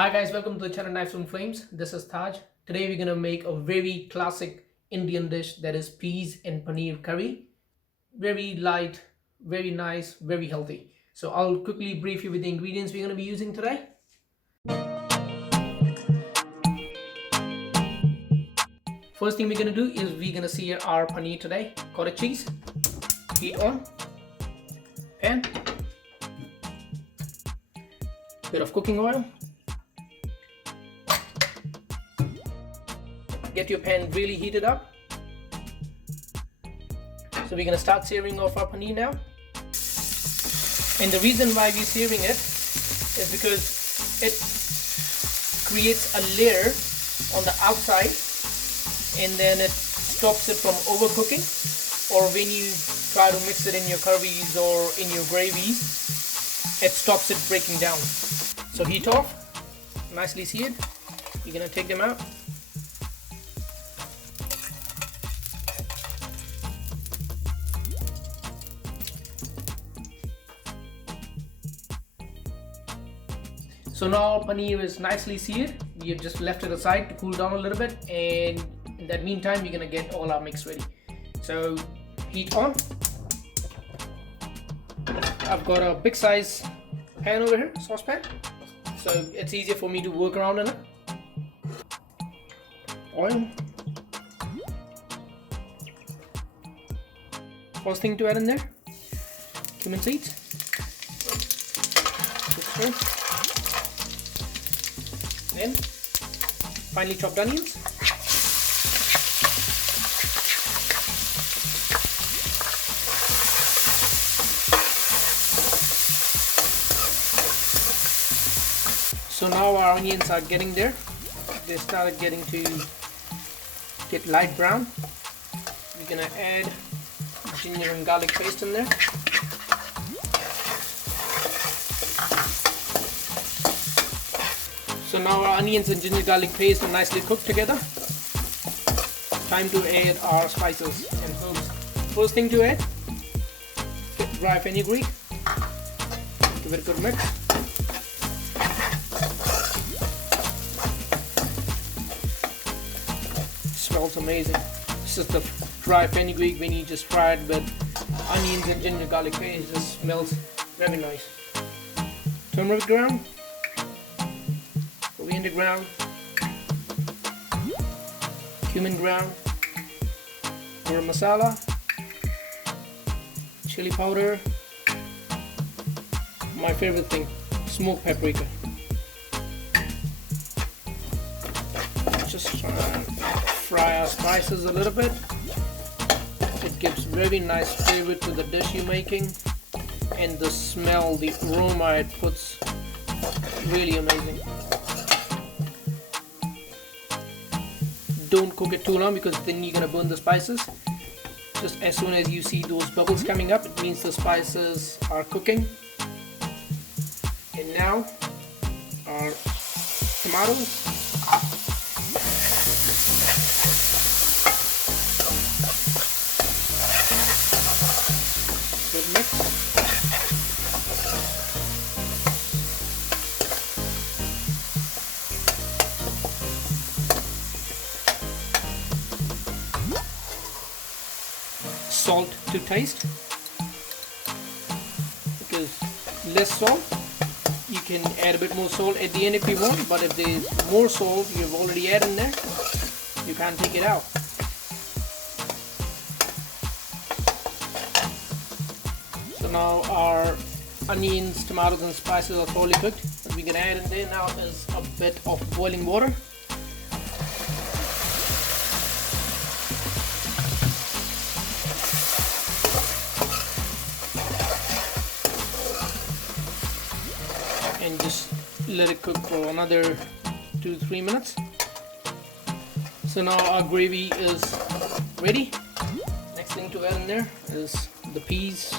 Hi guys, welcome to the channel Knives and Flames. This is Taj. Today we're gonna make a very classic Indian dish, that is peas and paneer curry. Very light, very nice, very healthy. So I'll quickly brief you with the ingredients we're gonna be using today. First thing we're gonna do is we're gonna sear our paneer today. Cottage cheese, heat on, pan, bit of cooking oil. Get your pan really heated up. So we're gonna start searing off our paneer now. And the reason why we're searing it is because it creates a layer on the outside and then it stops it from overcooking, or when you try to mix it in your curries or in your gravies, it stops it breaking down. So heat off, nicely seared. You're gonna take them out. So now our paneer is nicely seared. We have just left it aside to cool down a little bit, and in that meantime we're gonna get all our mix ready. So heat on. I've got a big size pan over here, saucepan, so it's easier for me to work around in it. Oil. First thing to add in there, cumin seeds. Then finely chopped onions, so now our onions are getting there. They started getting to get light brown. We're gonna add ginger and garlic paste in there. So now our onions and ginger garlic paste are nicely cooked together. Time to add our spices and herbs. First thing to add, dry fenugreek. Give it a good mix. Smells amazing. This is the dry fenugreek when you just fry it with onions and ginger garlic paste. It just smells very nice. Turmeric ground. Coriander ground, cumin ground, Garam Masala, chili powder, my favorite thing, smoked paprika. Just try and fry our spices a little bit. It gives very nice flavor to the dish you're making, and the smell, the aroma it puts, really amazing. Don't cook it too long because then you're gonna burn the spices. Just as soon as you see those bubbles coming up, it means the spices are cooking. And now our tomatoes. Good mix. Salt to taste, because less salt, you can add a bit more salt at the end if you want, but if there's more salt you've already added in there, you can't take it out. So now our onions, tomatoes and spices are thoroughly cooked. What we're gonna add in there now is a bit of boiling water. And just let it cook for another 2-3 minutes. So now our gravy is ready. Next thing to add in there is the peas.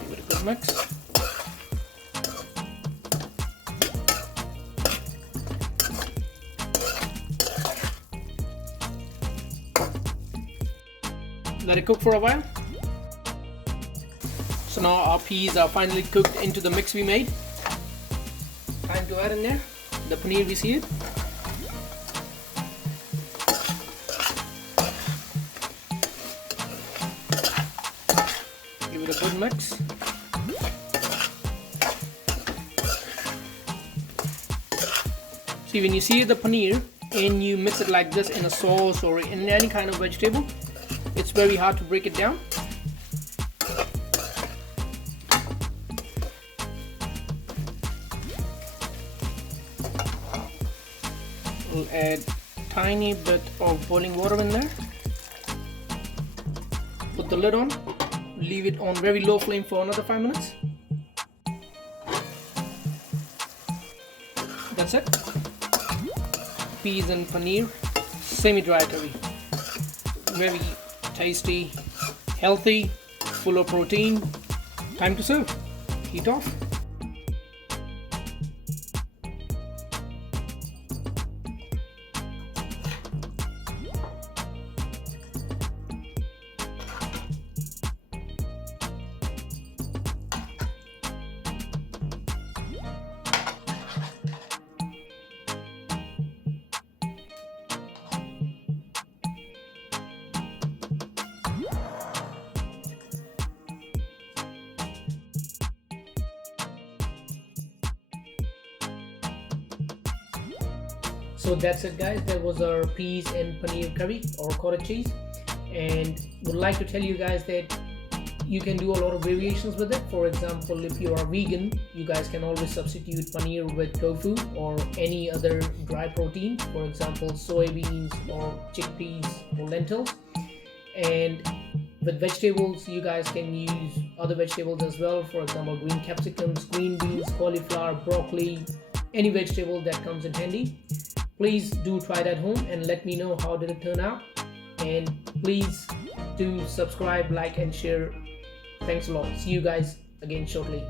Give it a good mix. Let it cook for a while. So now our peas are finally cooked into the mix we made. Time to add in there the paneer we seared. Give it a good mix. See, when you sear the paneer and you mix it like this in a sauce or in any kind of vegetable, it's very hard to break it down. We'll add tiny bit of boiling water in there. Put the lid on. Leave it on very low flame for another 5 minutes. That's it. Peas and paneer semi-dry curry. Very tasty, healthy, full of protein. Time to serve. Heat off. So that's it guys, that was our peas and paneer curry or cottage cheese, and would like to tell you guys that you can do a lot of variations with it. For example, if you are vegan, you guys can always substitute paneer with tofu or any other dry protein, for example soybeans or chickpeas or lentils. And with vegetables, you guys can use other vegetables as well, for example green capsicums, green beans, cauliflower, broccoli, any vegetable that comes in handy. Please do try it at home and let me know how did it turn out, and please do subscribe, like and share. Thanks a lot. See you guys again shortly.